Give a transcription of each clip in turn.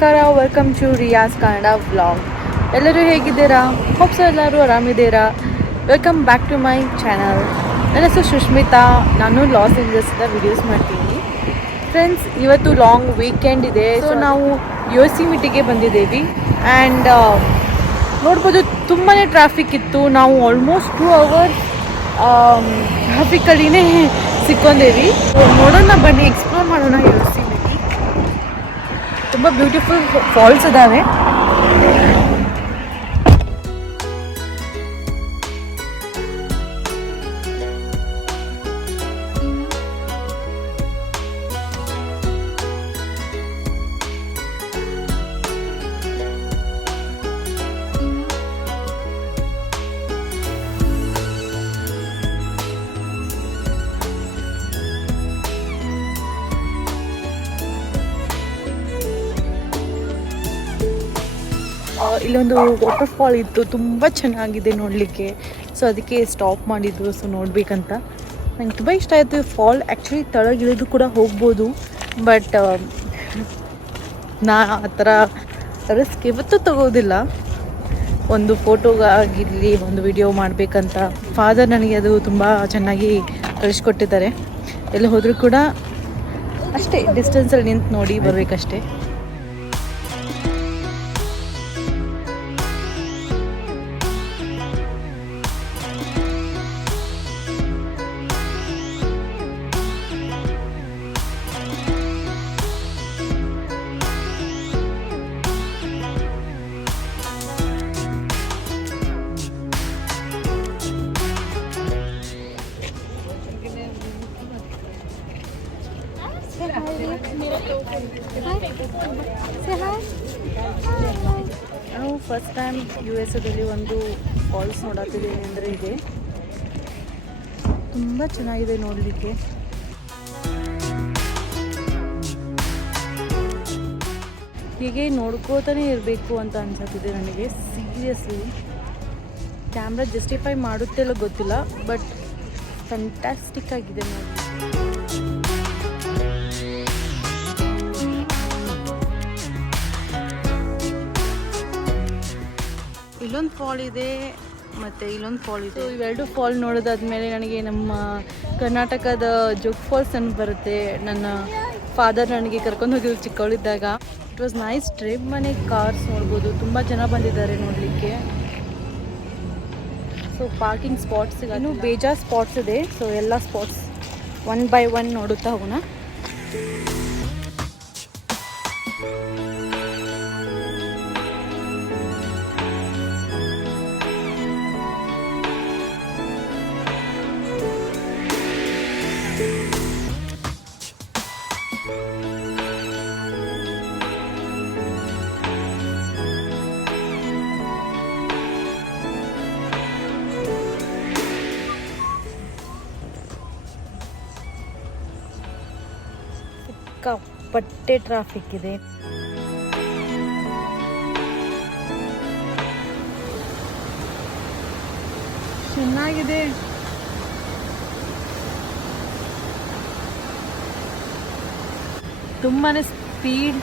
ನಮಸ್ಕಾರ, welcome to Riya's Kannada vlog. ಎಲ್ಲರೂ ಹೇಗಿದ್ದೀರಾ? ಹೋಪ್ಸ್ ಎಲ್ಲರೂ ಆರಾಮಿದ್ದೀರಾ. Welcome back to my channel. ನನ್ನ ಹೆಸರು ಸುಷ್ಮಿತಾ. ನಾನು ಲಾಸ್ ಏಂಜಲ್ಸಿಂದ ವಿಡಿಯೋಸ್ ಮಾಡ್ತೀನಿ. ಫ್ರೆಂಡ್ಸ್, ಇವತ್ತು ಲಾಂಗ್ ವೀಕೆಂಡ್ ಇದೆ. ಸೊ ನಾವು ಯೋಸಿಮಿಟಿಗೆ ಬಂದಿದ್ದೇವೆ. ಆ್ಯಂಡ್ ನೋಡ್ಬೋದು, ತುಂಬಾ ಟ್ರಾಫಿಕ್ ಇತ್ತು. ನಾವು ಆಲ್ಮೋಸ್ಟ್ 2 ಅವರ್ಸ್ ಟ್ರಾಫಿಕಲ್ಲಿನೇ ಸಿಕ್ಕೊಂಡೇವಿ. ನೋಡೋಣ ಬನ್ನಿ, ಎಕ್ಸ್ಪ್ಲೋರ್ ಮಾಡೋಣ. ಯೋಸಿಮಿಟಿ ತುಂಬ ಬ್ಯೂಟಿಫುಲ್ ಫಾಲ್ಸ್ ಇದ್ದಾವೆ. ಇಲ್ಲೊಂದು ವಾಟರ್ ಫಾಲ್ ಇತ್ತು, ತುಂಬ ಚೆನ್ನಾಗಿದೆ ನೋಡಲಿಕ್ಕೆ. ಸೊ ಅದಕ್ಕೆ ಸ್ಟಾಪ್ ಮಾಡಿದ್ದು, ಸೊ ನೋಡಬೇಕಂತ. ನಂಗೆ ತುಂಬ ಇಷ್ಟ ಆಯಿತು ಫಾಲ್. ಆ್ಯಕ್ಚುಲಿ ತಳಗಿಳಿದು ಕೂಡ ಹೋಗ್ಬೋದು, ಬಟ್ ನಾ ಆ ಥರ ರಿಸ್ಕ್ ಇವತ್ತು ತಗೋದಿಲ್ಲ. ಒಂದು ಫೋಟೋಗಾಗಿರಲಿ, ಒಂದು ವಿಡಿಯೋ ಮಾಡಬೇಕಂತ ಫಾದರ್ ನನಗೆ ಅದು ತುಂಬ ಚೆನ್ನಾಗಿ ಕಳಿಸ್ಕೊಟ್ಟಿದ್ದಾರೆ. ಎಲ್ಲಿ ಹೋದರೂ ಕೂಡ ಅಷ್ಟೇ ಡಿಸ್ಟೆನ್ಸಲ್ಲಿ ನಿಂತು ನೋಡಿ ಬರಬೇಕಷ್ಟೇ. ನಾವು ಫಸ್ಟ್ ಟೈಮ್ USA ಒಂದು ಫಾಲ್ಸ್ ನೋಡತ್ತಿದ್ದೀವಿ. ಅಂದರೆ ಇದೆ, ತುಂಬ ಚೆನ್ನಾಗಿದೆ ನೋಡಲಿಕ್ಕೆ. ಹೀಗೆ ನೋಡ್ಕೋತಾನೆ ಇರಬೇಕು ಅಂತ ಅನ್ಸುತ್ತಿದೆ ನನಗೆ. ಸೀರಿಯಸ್ಲಿ ಕ್ಯಾಮ್ರಾ ಜಸ್ಟಿಫೈ ಮಾಡುತ್ತೆಲ್ಲ ಗೊತ್ತಿಲ್ಲ, ಬಟ್ ಫ್ಯಾಂಟಾಸ್ಟಿಕ್ ಆಗಿದೆ ನೋಡಿ. ಇಲ್ಲೊಂದು ಫಾಲ್ ಇದೆ ಮತ್ತು ಇಲ್ಲೊಂದು ಫಾಲ್ ಇದೆ. ಇವೆರಡು ಫಾಲ್ ನೋಡೋದಾದ್ಮೇಲೆ ನನಗೆ ನಮ್ಮ ಕರ್ನಾಟಕದ ಜೋಗ್ ಫಾಲ್ಸ್ ಅನ್ನು ಬರುತ್ತೆ. ನನ್ನ ಫಾದರ್ ನನಗೆ ಕರ್ಕೊಂಡು ಹೋಗಿದ್ರು ಚಿಕ್ಕವಳಿದ್ದಾಗ. It was nice trip. ಮನೆಗೆ ಕಾರ್ಸ್ ನೋಡ್ಬೋದು, ತುಂಬ ಜನ ಬಂದಿದ್ದಾರೆ ನೋಡಲಿಕ್ಕೆ. ಸೊ ಪಾರ್ಕಿಂಗ್ ಸ್ಪಾಟ್ಸ್ ಇನ್ನೂ ಬೇಜಾರು ಸ್ಪಾಟ್ಸ್ ಇದೆ. ಸೊ ಎಲ್ಲ ಸ್ಪಾಟ್ಸ್ 1 by 1 ನೋಡುತ್ತಾ ಹೋಗೋಣ. ಸಿಕ್ಕಾಪಟ್ಟೆ ಟ್ರಾಫಿಕ್ ಇದೆ. ಚೆನ್ನಾಗಿದೆ. ತುಂಬಾನೇ ಸ್ಪೀಡ್.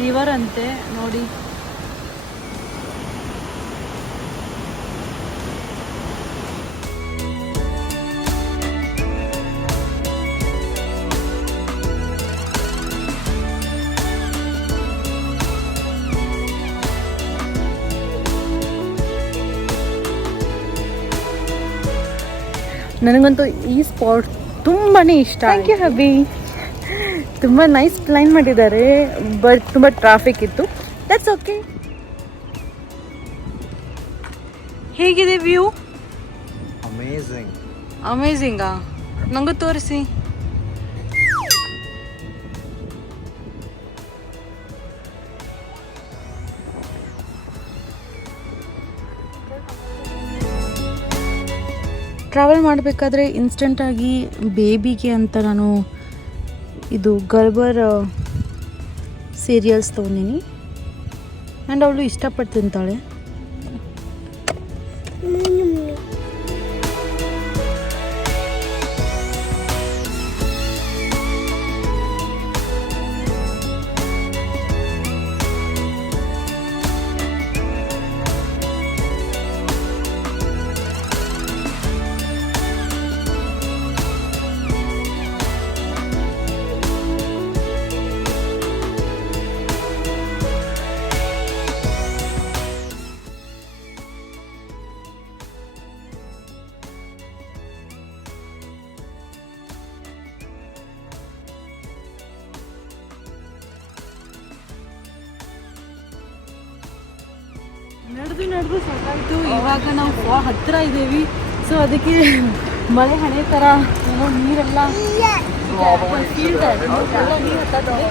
ರಿವರ್ ಅಂತೆ ನೋಡಿ. ನನಗಂತೂ ಈ ಸ್ಪಾಟ್ ತುಂಬಾ ಇಷ್ಟ. Thank you hubby. ತುಂಬ ನೈಸ್ ಪ್ಲ್ಯಾನ್ ಮಾಡಿದ್ದಾರೆ, ಬಟ್ ತುಂಬ ಟ್ರಾಫಿಕ್ ಇತ್ತು. That's okay. ಹೇಗಿದೆ ವ್ಯೂ? ಅಮೇಝಿಂಗಾ? ನನಗೂ ತೋರಿಸಿ. ಟ್ರಾವೆಲ್ ಮಾಡಬೇಕಾದ್ರೆ ಇನ್ಸ್ಟೆಂಟಾಗಿ ಬೇಬಿಗೆ ಅಂತ ನಾನು ಇದು ಗರ್ಬರ್ ಸೀರಿಯಲ್ಸ್ ತೊಗೊಂಡಿನಿ. ಆ್ಯಂಡ್ ಅವಳು ಇಷ್ಟಪಟ್ಟು ತಿಂತಾಳೆ. ನಡೆದು ಸಾಕಾಯಿತು. ಇವಾಗ ನಾವು ಹತ್ತಿರ ಇದ್ದೀವಿ, ಸೊ ಅದಕ್ಕೆ ಮಳೆ ಹಣೆ ಥರ ನೀರೆಲ್ಲ ನೀರು ಹತ್ತದೆ.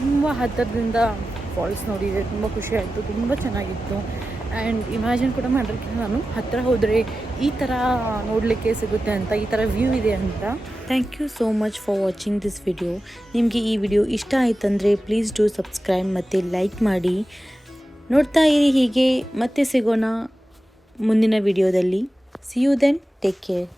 ತುಂಬ ಹತ್ತಿರದಿಂದ ಫಾಲ್ಸ್ ನೋಡಿದೆ, ತುಂಬ ಖುಷಿ ಆಯಿತು, ತುಂಬ ಚೆನ್ನಾಗಿತ್ತು. ಆ್ಯಂಡ್ ಇಮ್ಯಾಜಿನ್ ಕೂಡ ಮಾಡಿರ್ತೀನಿ ನಾನು ಹತ್ತಿರ ಹೋದರೆ ಈ ಥರ ನೋಡಲಿಕ್ಕೆ ಸಿಗುತ್ತೆ ಅಂತ, ಈ ಥರ ವ್ಯೂ ಇದೆ ಅಂತ. Thank you so much for watching this video. ನಿಮಗೆ ಈ ವಿಡಿಯೋ ಇಷ್ಟ ಆಯ್ತಂದರೆ ಪ್ಲೀಸ್ ಡೂ ಸಬ್ಸ್ಕ್ರೈಬ್ ಮತ್ತು ಲೈಕ್ ಮಾಡಿ. ನೋಡ್ತಾ ಇರಿ ಹೀಗೆ. ಮತ್ತೆ ಸಿಗೋಣ ಮುಂದಿನ ವಿಡಿಯೋದಲ್ಲಿ. See you then, take care.